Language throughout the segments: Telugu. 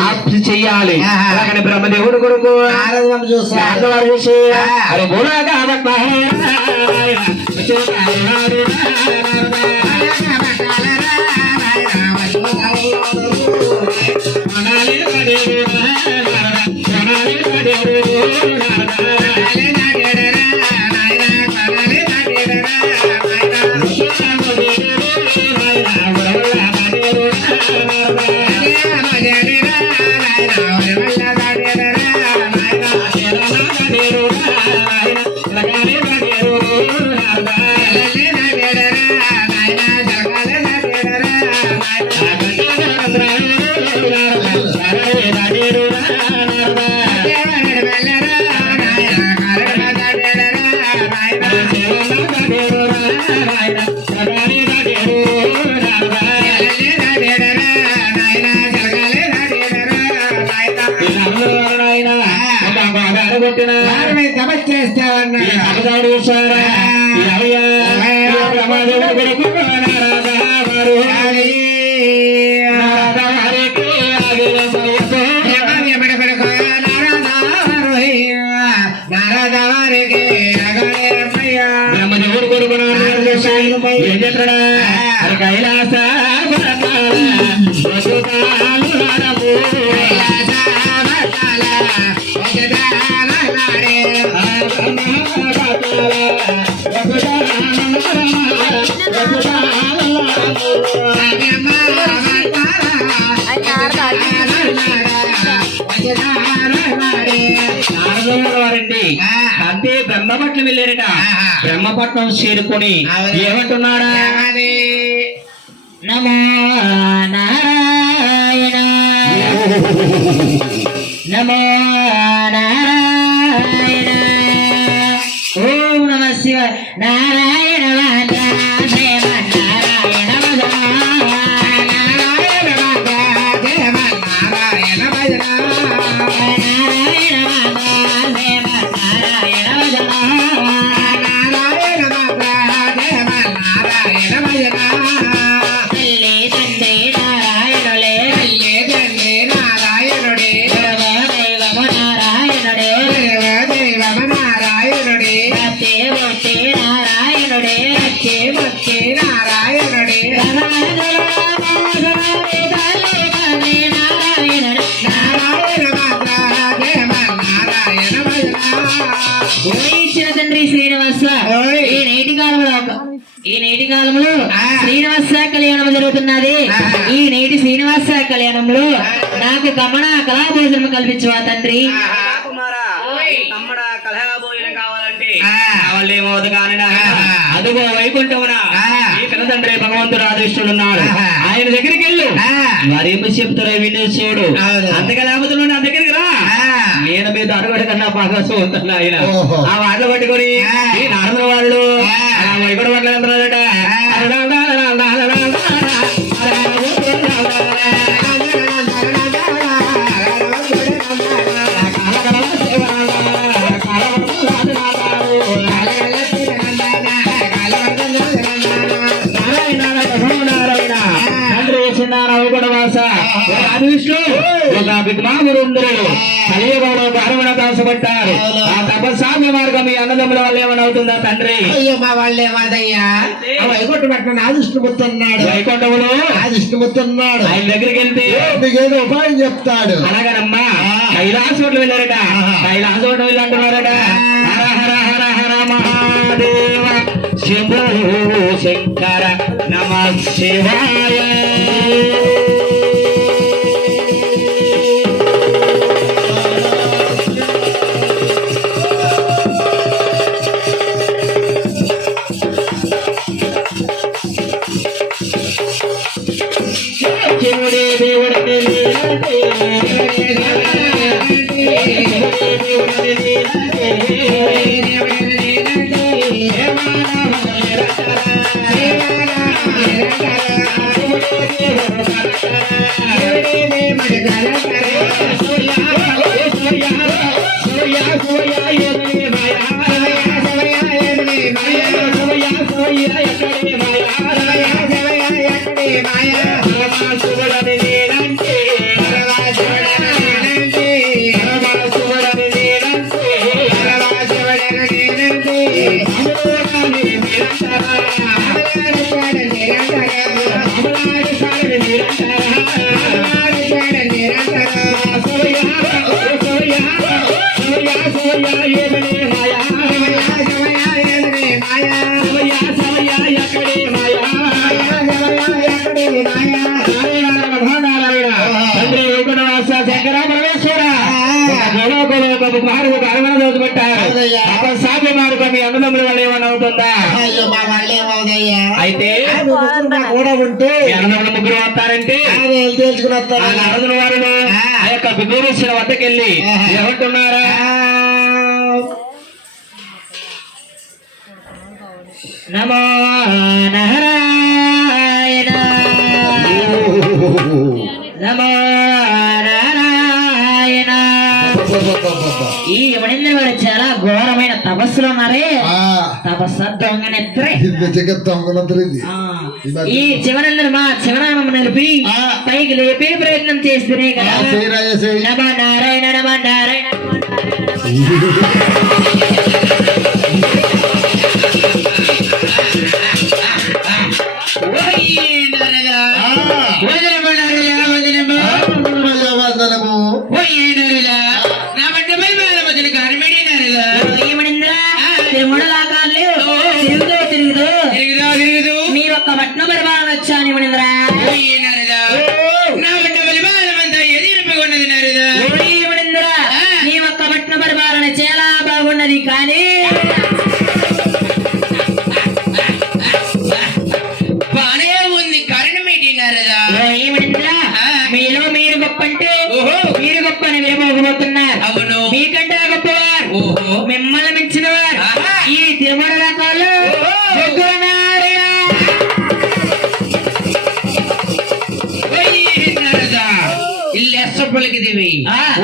ఆప్తి చెయ్యాలి. అలాగని బ్రహ్మదేవుడు కొడుకు. నారదుడు చూస్తాడు నారదవారు చూసి. ఆగిన సయ్యతో బ్రహ్మదేవుడు కొడుకున ఏం చేస్తాడా? అది కైలాస వారండి అంతే బ్రహ్మపట్నం వెళ్ళారట బ్రహ్మపట్నం చేరుకొని. ఏమంటున్నాడా నమో నారాయణ నమో నారాయణ శ్రీనివాస. ఈ నేటి కాలంలో ఈ నేటి కాలంలో. శ్రీనివాస కళ్యాణం జరుగుతున్నది. ఈ నేటి శ్రీనివాస కళ్యాణంలో నాకు గమన కళాభోజనం కల్పించవా తండ్రి. కావాలేమోదు కానీ. అదుగో వైకుంఠమున. ఈ కన్న తండ్రి భగవంతుడు ఆదిష్టుడున్నాడు ఆహా. ఆయన దగ్గరికి వెళ్ళు మరేమి చెప్తారో వినే చూడు. అంతగా లేకపోతే నా దగ్గరికి రా నేను మీద అడుగుడు కన్నా బాగా చూస్తున్నా ఆయన. ఆ వాటలు పట్టుకొని. ఈ నారదుల వాళ్ళు వైకుంఠ పట్ల ఒక విద్వామురుందరు కలియుగంలో గర్వణ దాసపడ్డారు. ఆ తపస్సామ్య మార్గం ఈ అన్నదమ్ముల వల్ల ఏమైనా అవుతుందా తండ్రి? అయ్యో మా వాళ్ళే మాదయ్యా వైకుంఠ పట్ల ఆదిష్ణుమూర్తున్నాడు వైకుంఠములో ఆదిష్ణుమూర్తున్నాడు ఆయన దగ్గరికి వెళ్తే నీకేదో ఉపాయం చెప్తాడు. అలాగనమ్మా. కైలాసోట్లు వెళ్ళారట. కైలాసోట్లు వెళ్ళి అంటున్నారట ఆ. హర హర హర హర మహాదేవ. శంభో శంకర నమ శివాయ. Give. Thank you. అవుతుందా? అయ్యో మా వాళ్ళు ఏమవుదయ్యా అయితే కూడా ఉంటే ముగ్గురు వస్తారంటే? వాళ్ళు తెలుసుకుని ఆ వస్తారు వారు ఆ. యొక్క వద్దకెళ్ళి ఆహా. ఏమంటున్నారా నమో నారాయణ ఈ యమనేంద్ర వారు చాలా ఘోరమైన తపస్సులు ఉన్నారే. తపస్సు దొంగ నిద్ర ఆ, ఈ శివనందన మా శివనామం నిలిపి. పైకి లేపే ప్రయత్నం చేస్తేనే కదా. నమ నారాయణ నమ నారాయణ. నీ ఒక్క పట్న పరిపాలన చాలా బాగున్నది కానీ. బానే ఉంది ఏమనింద్ర మీలో మీరు గొప్ప అంటే ఓహో. మీరు గొప్ప అని విరమోగబోతున్నారు అవును. మీకంటే movie. Ah.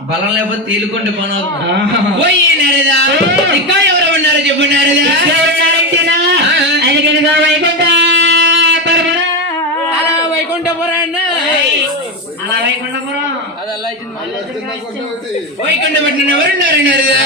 బలం బలం లేకపోతే తేలుకుంటే పను ఓయ్ నరదా ఇంకా ఎవరు ఉన్నారు చెప్పు నరదా ఎవరున్నారంటేనా అది కనుక వైకుంఠ పరమరా. అలా వైకుంఠపురాన్న అలా వైకుంఠపురం వైకుంఠపట్నం ఎవరున్నారు నరదా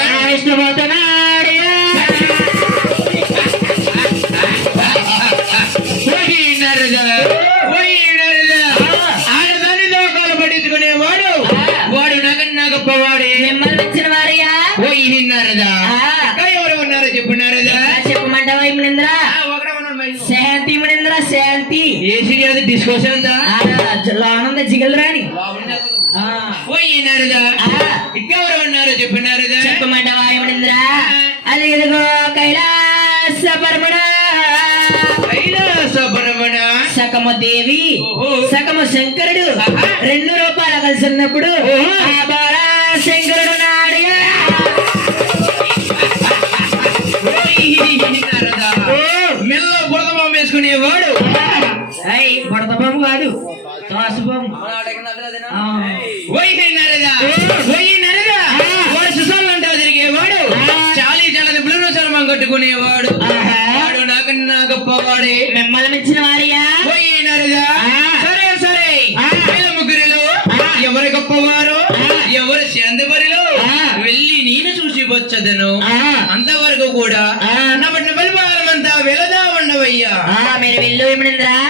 ఏ డిస్కషన్ జిగలు రాని. ఉన్నారో చెప్పు నరదా చెప్పమంటావా ఇమ్మనింద్ర అది ఇదిగో కైలాస పరమణ. కైలాస పరమణ. సకము దేవి. సకము శంకరుడు. రెండు రూపాయలు కలిసి ఉన్నప్పుడు శంకరుడు నాడు. మెల్ల బురద బాంబు వేసుకునేవాడు బుడత బొమ్మ కాదు బొమ్మ నరదా నరదా వాడు తిరిగేవాడు. చాలీ బ్లూ చర్మం కట్టుకునేవాడు. వాడు నాకన్నా గొప్పవాడే. మిమ్మల్ని నరదా ఆ. సరే సరే. వీళ్ళ ముగ్గురిలో. ఎవరు గొప్పవారు. ఎవరు ఆ. వెళ్ళి నేను చూసి వచ్చదను. అంతవరకు కూడా ఆ. నబడిన బలిపాలమంతా వెళదా ఆ, మీరు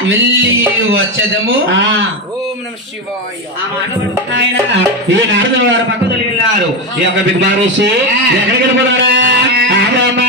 వెళ్ళు వచ్చదము. ఓం నమ శివాయ. ఆ మాట పట్టుకున్నాయన ఈ నారదుల వారు పక్క తొలగిన్నారు ఈ యొక్క బిగ్ బారూసు ఎక్కడికి వెళ్ళిపోతారా? ఆమమ్మ